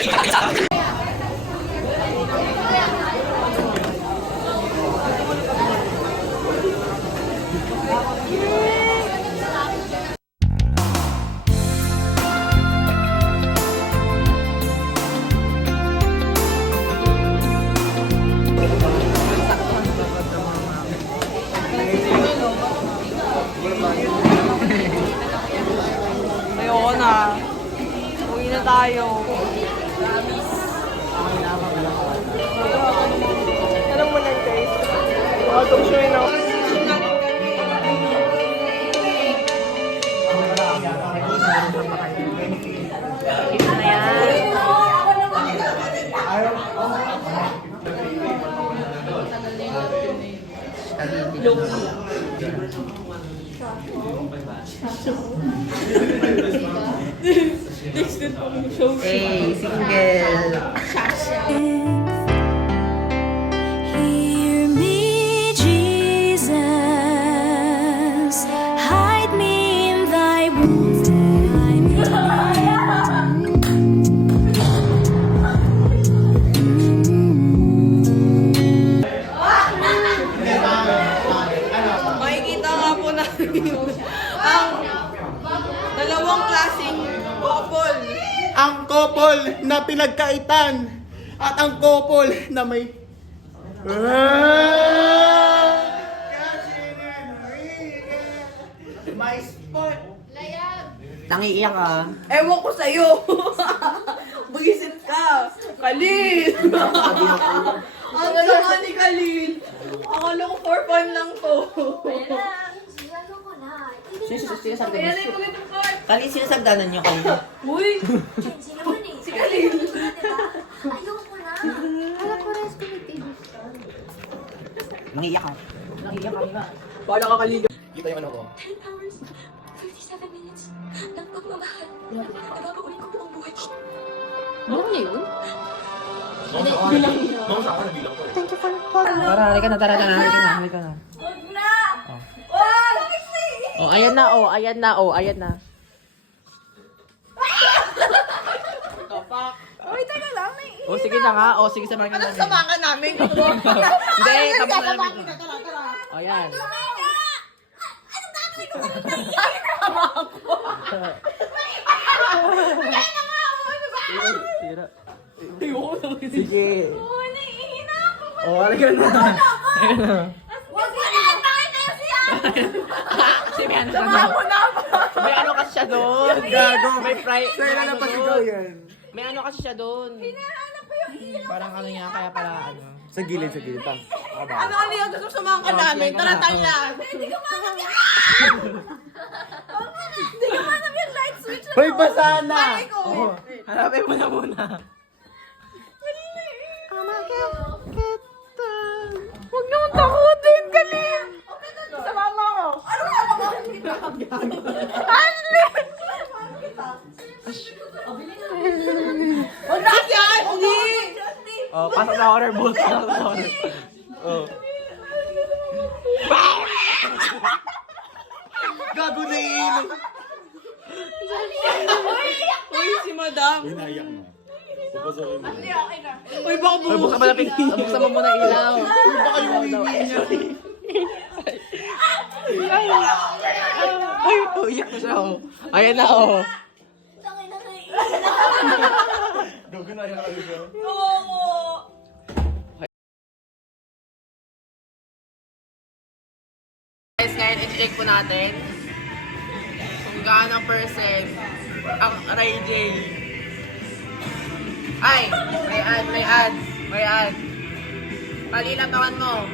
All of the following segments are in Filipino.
Ayoko na. Uwi na tayo. Alam mo lang guys. Welcome show na. Ito na yan. Hey, single. Hear me, Jesus. Hide me in thy wounds. Makikita nga po natin ang dalawang klaseng couple. Ang couple na pinagkaitan at ang couple na may may spot. Nangiiyak ka. Ewan ko sa'yo. Bugisit ka. Kalil. Ang sama ni Kalil. Akala ko for fun lang to. Sinasagdanan Kaya na niyo. yung magandang card. Kali, sinasagdanan niyo kayo. Uy. Si Kalil. Ayoko na. Wala ko rin committee. Nangiiyak ka. Nangiiyak ka. Bala ka Kalil. Kita yung ano ko. 10 hours, 57 minutes ng pagmamahal. Nababaunin ko buong buhay ko. Buong niya yun? Nung sa ako nabilang ko eh. Tara, halika na, tara na, halika na. Huwag na. Wag. Oh, ayan na, oh, ayan na, oh, ayan na. Kapak. Uy, taga lang. Oh, sige na nga, oh, sige, samahan ka namin. Samahan ka namin. Hindi, tapos na namin. Oh, yan. Tira. Sige. Oh, halika na. Halika na. Kasi may ano siya doon. May ano kasi siya doon. Gago. May pride. Sa'yo na napasigaw yan. May ano kasi siya doon. Parang ano niya, kaya pala ano. Sa gilid, Pang. Ano ano yung gusto samahan ka namin? Tara tayo. Hindi ka manap yan. Hindi ka manap yung light switch. Hoy, basa na! Ay ko. Oh, hanapin mo na muna. Huwag naman takutin, Kalil. Sa mama ko. Ano ka ako? Ashley! Huwag na si Ashley! Oh, pasok na order, boss. Pasok na order. Oh. Gago na iinom. Uy, si madam. Inayak mo. Pupasokin mo. Uy, baka Uy, buksan mo na buksan mo muna ilaw. Uy, baka yung wiwi niya. Uy, uyak na siya, oh. Ayan na, oh. Gago na iyak ka. Guys, ngayon i-check po natin kung gaano percent ang Ray J. Ay! May ad. Palilang tawan mo.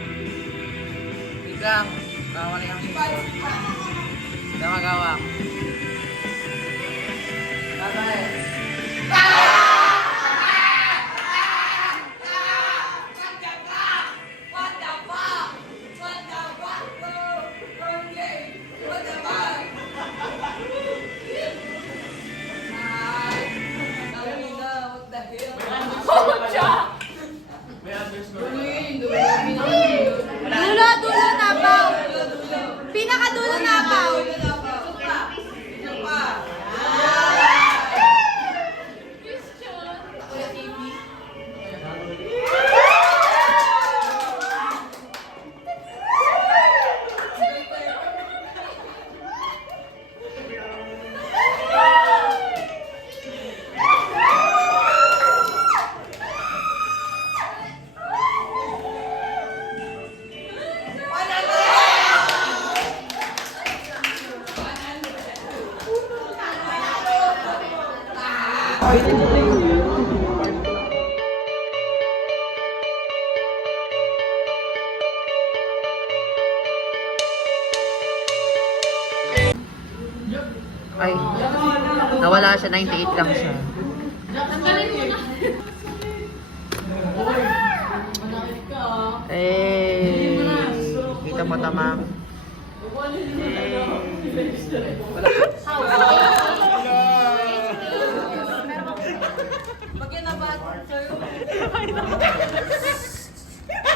Biglang. Bawal yung hindi magawa. Bye-bye. Dulo na baw. Pinakadulo na baw. Ay, nawala siya, 98 lang siya. Eh, kita mo tamang.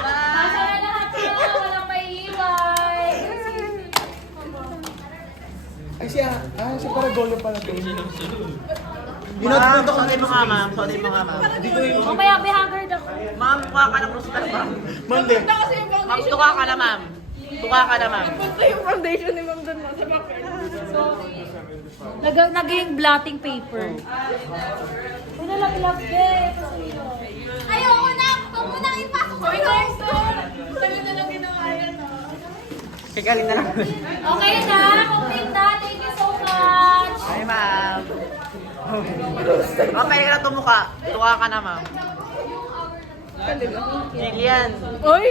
Pasok na lahat sila, walang maiiwan. Ay siya para golo pala to. Ma'am, sorry mga ma'am. Sorry mga ma'am. Mamaya may haggard ako. Ma'am, tuka ka na prostal ma'am. Mande. Ma'am, tuka ka na ma'am. Tuka ka na ma'am. Punta yung foundation ni Ma'am doon sa bakit. Naging blotting paper. Una lang, babe. Ayoko na! Huwag mo nang ipasok ko ito! Sabi na lang ginawa yan. Kagaling na lang. Okay na! Complete na! Thank you so much! Ay ma'am. Ma'am, pwede ka na tumuka. Tuka ka na ma'am. Jillian. Uy!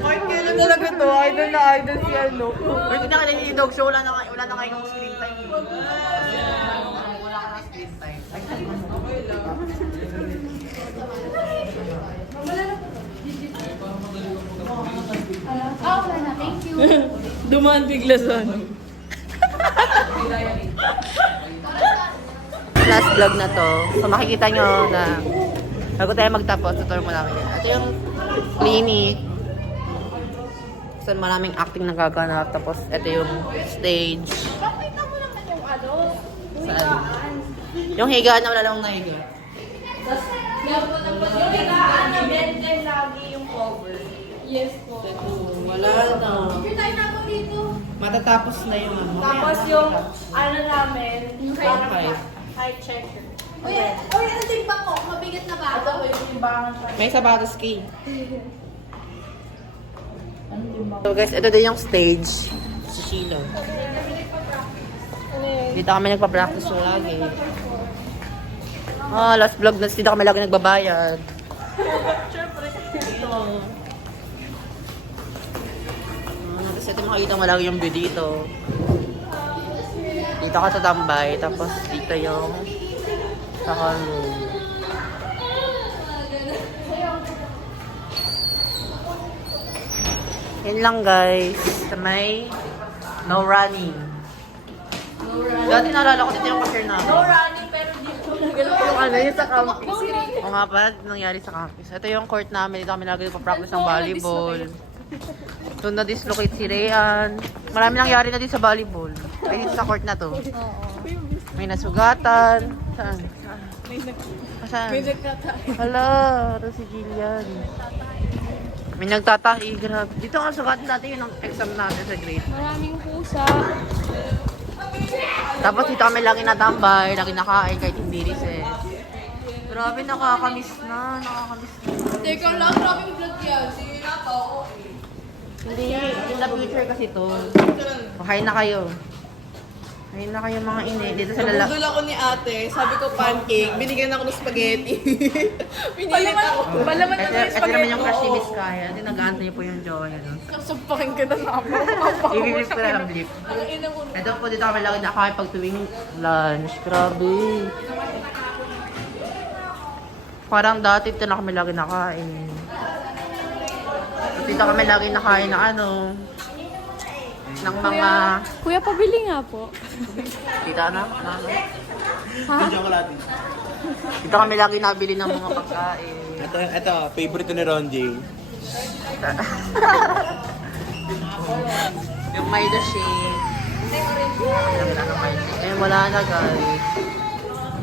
Ay, kailan talaga to? Idol na idol si ano. Uy, hindi na ka nag-dog show. Wala na kayong screen time. Wala ka na screen time. Wala na. Thank you. Dumaan bigla sa ano. Last vlog na to. So makikita nyo na bago tayo magtapos, tuturo mo namin yan. Ito yung clinic. So maraming acting na gaganap. Tapos ito yung stage. Pakita mo naman yung ano. Saan? Yung higaan na wala lang nahiga. Yung higaan na bend lagi yung cover. Yes po. Wala na. Hindi tayo na po dito. Matatapos na yung ano. Tapos yung ano namin, yung parang Height. height checker. Uy, ang timbang ko. Mabigat na ba? Ito po yung timbangan pa. May sapatos key. So guys, ito din yung stage. Si Sheila. Dito kami nagpa-practice yung lagi. Last vlog na dito kami lagi nagbabayad. Dito. Tapos ito makikita mo lagi yung view dito. Dito ka sa tambay. Tapos dito yung sa hall room. Yan lang guys. Sa may no running. Dati naalala ko dito yung cashier namin. No running pero dito. Yung ano, yung sa campus. O nga pala, nangyari sa campus. Ito yung court namin. Dito kami lagi pa-practice ng volleyball. Doon na-dislocate si Rayan. Marami nangyari na din sa volleyball. Ay, dito sa court na to. May nasugatan. Saan? Saan? May nagtatayo. Hala, ito si Jillian. May nagtatahi, grabe. Dito nga sugatin natin yun ang exam natin sa grade. Maraming pusa. Tapos dito kami lagi natambay, lagi nakain kahit hindi recess. Grabe, nakakamiss na. Teka lang, grabe yung vlog yan. Sige na to. Hindi, in the future kasi to. Kain na kayo. Kain na kayo mga ine. Dito sa lala. Nabudol ako ni ate. Sabi ko pancake. Binigyan ako ng spaghetti. Pinilit ako. Balaman na Ito yung ito spaghetti. naman yung crush ni Miss Kaya. Hindi nag-aantay niyo po yung jowa niya. No? Sampakin ka na namin. I-rip ko na lang blip. Ito po dito kami lagi nakakain pag tuwing lunch. Grabe. Parang dati ito na kami lagi nakain. At dito kami lagi nakain ng ano. Ng mga... Kuya, pabili nga po. Kita na? Dito kami lagi nabili ng mga pagkain. Ito, favorite ni Ron J. Yung Maida shake. Eh, wala na guys.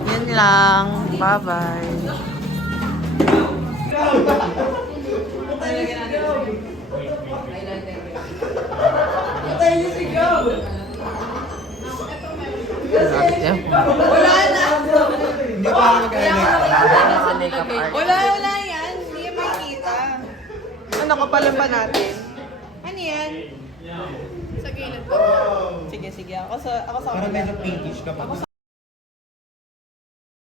Yun lang. Bye-bye. Wala na. Hindi pa ako mag-highlight. Makeup art. Wala yan. Hindi yan makikita. Ano kapalan ba natin? Ano yan? Sa gilid pa. Sige. Ako sa Parang medyo pinkish ka pa.